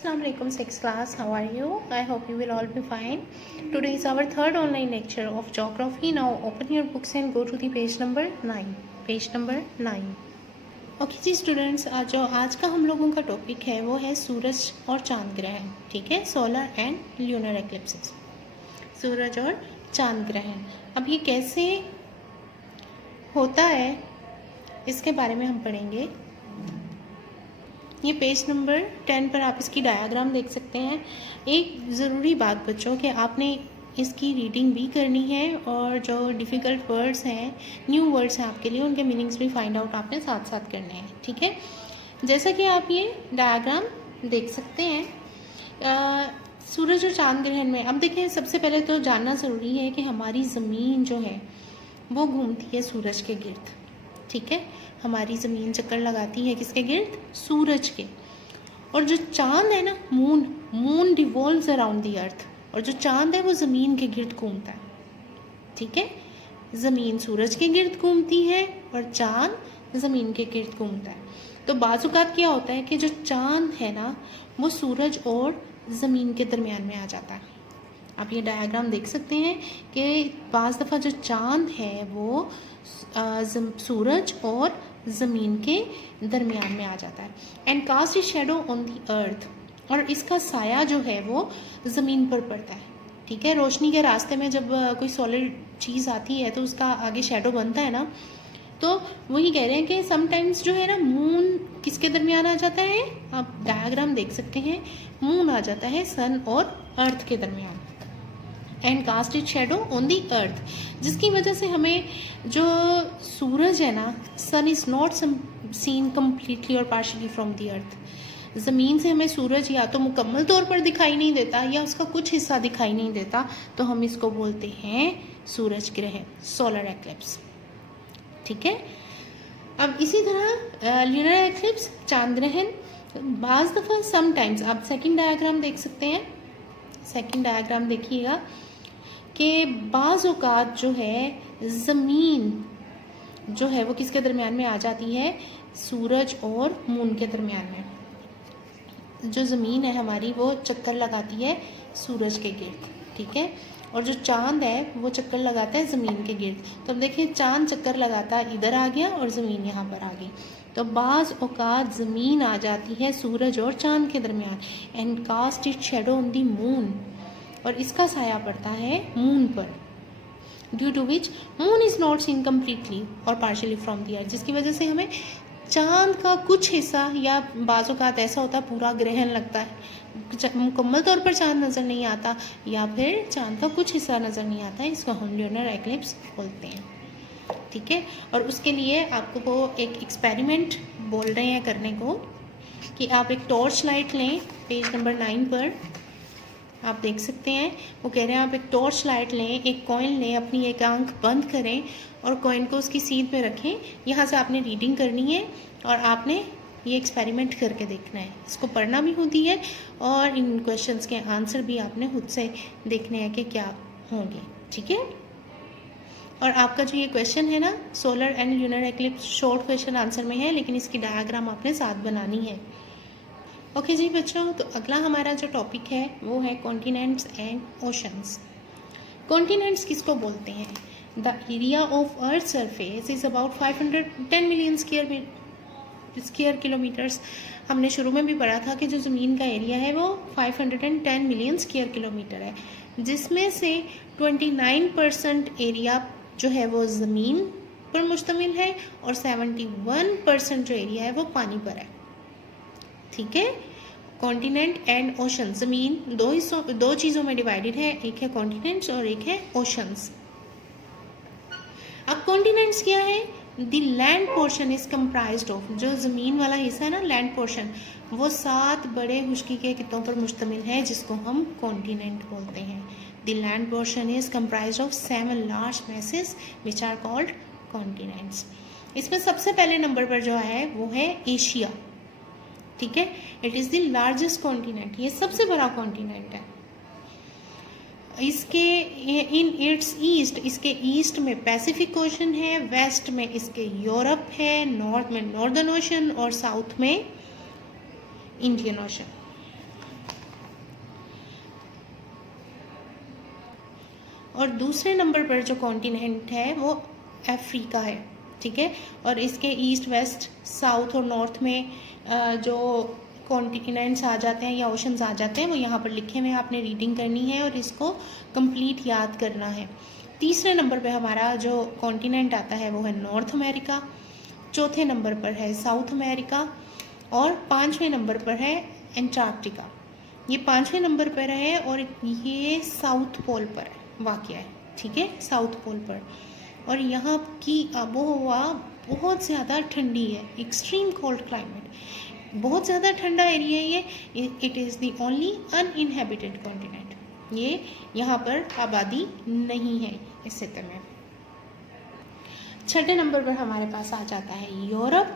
Assalamualaikum 6th class, how are you? I hope you will all be fine. Today is our third online lecture of geography. Now open your books and go to the page number 9. Page number 9. Okay ji students, आज का हम लोगों का topic है वो है सूरज और चांद ग्रहण. ठीक है, सोलर एंड ल्यूनर एक्लिप्सेस. सूरज और चांद ग्रहण. अब ये कैसे होता है इसके बारे में हम पढ़ेंगे. ये पेज नंबर 10 पर आप इसकी डायग्राम देख सकते हैं. एक ज़रूरी बात बच्चों कि आपने इसकी रीडिंग भी करनी है और जो डिफ़िकल्ट वर्ड्स हैं, न्यू वर्ड्स हैं आपके लिए, उनके मीनिंग्स भी फाइंड आउट आपने साथ साथ करने हैं. ठीक है, जैसा कि आप ये डायग्राम देख सकते हैं सूरज और चांद ग्रहण में. अब देखिए, सबसे पहले तो जानना ज़रूरी है कि हमारी ज़मीन जो है वो घूमती है सूरज के गिर्द. ठीक है, हमारी ज़मीन चक्कर लगाती है किसके गिर्द? सूरज के. और जो चांद है ना, moon revolves around the earth. और जो चांद है वो ज़मीन के गिर्द घूमता है. ठीक है, ज़मीन सूरज के गिर्द घूमती है और चांद ज़मीन के गिर्द घूमता है. तो बाज़-औक़ात क्या होता है कि जो चांद है ना वो सूरज और ज़मीन के दरमियान में आ जाता है. आप ये डायग्राम देख सकते हैं कि बाज़ दफ़ा जो चांद है वो सूरज और ज़मीन के दरमियान में आ जाता है. And cast a shadow on the earth. और इसका साया जो है वो ज़मीन पर पड़ता है. ठीक है, रोशनी के रास्ते में जब कोई सॉलिड चीज़ आती है तो उसका आगे शेडो बनता है ना. तो वही कह रहे हैं कि समटाइम्स जो है ना मून किसके दरमियान आ जाता है. आप डायग्राम देख सकते हैं, मून आ जाता है सन और अर्थ के दरमियान. And cast it shadow on the earth, जिसकी वजह से हमें जो सूरज है ना, sun is not seen completely और पार्शली फ्रॉम दी अर्थ. ज़मीन से हमें सूरज या तो मुकम्मल तौर पर दिखाई नहीं देता या उसका कुछ हिस्सा दिखाई नहीं देता, तो हम इसको बोलते हैं सूरज ग्रहण, सोलर एक्लिप्स. ठीक है, अब इसी तरह ल्यूनर एक्लिप्स, चांद ग्रहण. बाज़ दफ़ा समटाइम्स आप सेकंड डायग्राम देख सकते हैं. सेकंड डायग्राम देखिएगा कि बाज़ औक़ात जो है ज़मीन जो है वो किसके दरमियान में आ जाती है? सूरज और मून के दरमियान में. जो ज़मीन है हमारी वो चक्कर लगाती है सूरज के गिर्द. ठीक है, और जो चांद है वो चक्कर लगाता है ज़मीन के गिर्द. तो अब देखिए, चांद चक्कर लगाता इधर आ गया और ज़मीन यहाँ पर आ गई. तो बाज़ औक़ात ज़मीन आ जाती है सूरज और चांद के दरमियान. And cast it shadow on the moon. और इसका साया पड़ता है मून पर. Due to which moon is not seen completely और पार्शली फ्रॉम दी अर्थ, जिसकी वजह से हमें चांद का कुछ हिस्सा या बाज़ औक़ात ऐसा होता है पूरा ग्रहण लगता है, मुकम्मल तौर पर चांद नज़र नहीं आता या फिर चांद का कुछ हिस्सा नज़र नहीं आता है. इसको हम ल्यूनर एक्लिप्स बोलते हैं. ठीक है, और उसके लिए आपको वो एक एक्सपेरिमेंट बोल रहे हैं करने को कि आप एक टॉर्च लाइट लें. पेज नंबर 9 पर आप देख सकते हैं, वो कह रहे हैं आप एक टॉर्च लाइट लें, एक कॉइन लें, अपनी एक आंख बंद करें और कॉइन को उसकी सीध पे रखें. यहाँ से आपने रीडिंग करनी है और आपने ये एक्सपेरिमेंट करके देखना है. इसको पढ़ना भी होती है और इन क्वेश्चंस के आंसर भी आपने खुद से देखने हैं कि क्या होंगे. ठीक है, और आपका जो ये क्वेश्चन है ना, solar and lunar eclipse short question answer में है, लेकिन इसकी डायग्राम आपने साथ बनानी है. ओके जी बच्चों, तो अगला हमारा जो टॉपिक है वो है कॉन्टिनेंट्स एंड ओशंस. कॉन्टिनेंट्स किसको बोलते हैं? The area of earth surface is about 510 million square kilometres. हमने शुरू में भी पढ़ा था कि जो ज़मीन का एरिया है वो 510 मिलियन स्क्वायर किलोमीटर है, जिसमें से 29% एरिया जो है वो ज़मीन पर मुश्तमिल है और 71% जो एरिया है वो पानी पर है. ठीक है, कॉन्टिनेंट एंड ओशन, ज़मीन दो चीज़ों में डिवाइडेड है, एक है कॉन्टिनेंट्स और एक है ओशंस. अब कॉन्टिनेंट्स क्या है? The land portion is comprised of, जो ज़मीन वाला हिस्सा है ना, लैंड पोर्शन, वो 7 बड़े खुश्की के खित्तों पर मुश्तमिल है, जिसको हम कॉन्टिनेंट बोलते हैं. The land portion is comprised of 7 large masses which are called continents. इसमें सबसे पहले नंबर पर जो है वो है एशिया. ठीक है, it is the largest continent, ये सबसे बड़ा कॉन्टिनेंट है. इसके इन इट्स ईस्ट, इसके ईस्ट में पैसिफिक ओशन है, वेस्ट में इसके यूरोप है, नॉर्थ में नॉर्दर्न ओशन और साउथ में इंडियन ओशन. और दूसरे नंबर पर जो कॉन्टिनेंट है वो अफ्रीका है, ठीक है। और इसके ईस्ट, वेस्ट, साउथ और नॉर्थ में जो कॉन्टिनेंट्स आ जाते हैं या ओशंस आ जाते हैं वो यहाँ पर लिखे हुए हैं, आपने रीडिंग करनी है और इसको कंप्लीट याद करना है। तीसरे नंबर पे हमारा जो कॉन्टिनेंट आता है वो है नॉर्थ अमेरिका, चौथे नंबर पर है साउथ अमेरिका और पाँचवें नंबर पर है एंटार्क्टिका। ये पाँचवें नंबर पर है और ये साउथ पोल पर वाक़या है, ठीक है, साउथ पोल पर। और यहाँ की आबोहवा बहुत ज़्यादा ठंडी है, एक्सट्रीम कोल्ड क्लाइमेट, बहुत ज़्यादा ठंडा एरिया है ये। It is the only uninhabited continent, ये यहाँ पर आबादी नहीं है इस क्षेत्र में। छठे नंबर पर हमारे पास आ जाता है Europe.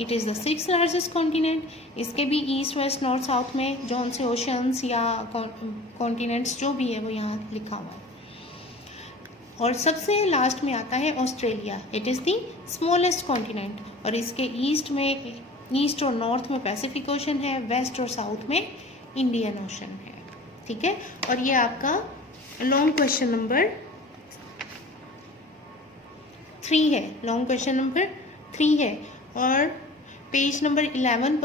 It is the 6th largest continent. इसके भी ईस्ट, वेस्ट, नॉर्थ, साउथ में जौन से ओशंस या कॉन्टिनेंट्स जो भी है वो यहाँ लिखा हुआ है। और सबसे लास्ट में आता है Australia. It is the smallest continent और इसके ईस्ट और नॉर्थ में पैसिफिक ओशन है, वेस्ट और साउथ में इंडियन ओशन है, ठीक है। और ये आपका लॉन्ग क्वेश्चन नंबर 3 है, लॉन्ग क्वेश्चन नंबर 3 है। और पेज नंबर 11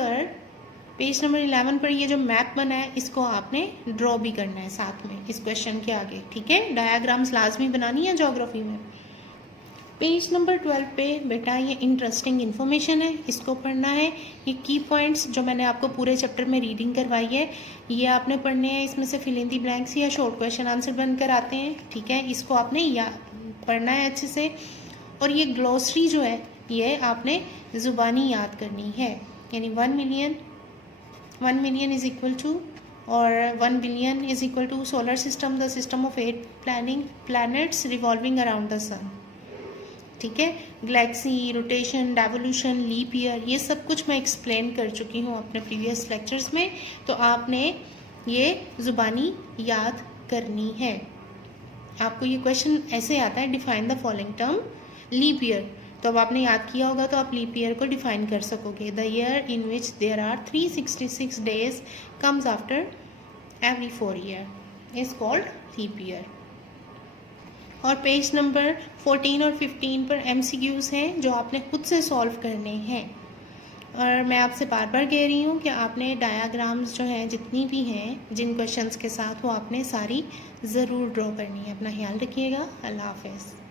पर ये जो मैप बना है इसको आपने ड्रॉ भी करना है साथ में इस क्वेश्चन के आगे, ठीक है। डायग्राम्स लाजमी बनानी है ज्योग्राफी में। पेज नंबर 12 पे बेटा ये इंटरेस्टिंग इन्फॉर्मेशन है, इसको पढ़ना है। ये की पॉइंट्स जो मैंने आपको पूरे चैप्टर में रीडिंग करवाई है ये आपने पढ़ने हैं। इसमें से फिल इन दी ब्लैंक्स या शॉर्ट क्वेश्चन आंसर बनकर आते हैं, ठीक है। इसको आपने पढ़ना है अच्छे से। और ये ग्लॉसरी जो है ये आपने ज़ुबानी याद करनी है, यानी 1 मिलियन इज इक्वल टू और 1 billion is equal to solar system, the system of 8 planets revolving around the sun, ठीक है। Galaxy, rotation, devolution, leap year, ये सब कुछ मैं एक्सप्लेन कर चुकी हूँ अपने प्रीवियस लेक्चर्स में, तो आपने ये ज़ुबानी याद करनी है। आपको ये क्वेश्चन ऐसे आता है, define the following term leap year, तो अब आपने याद किया होगा तो आप लीप ईयर को डिफाइन कर सकोगे। The year in which there are 366 days comes after every 4 year is called leap year. और पेज नंबर 14 और 15 पर MCQs हैं जो आपने खुद से सॉल्व करने हैं। और मैं आपसे बार बार कह रही हूँ कि आपने डायाग्राम्स जो हैं जितनी भी हैं जिन क्वेश्चंस के साथ वो आपने सारी ज़रूर ड्रॉ करनी है। अपना ख्याल रखिएगा। अल्लाह हाफ़िज़।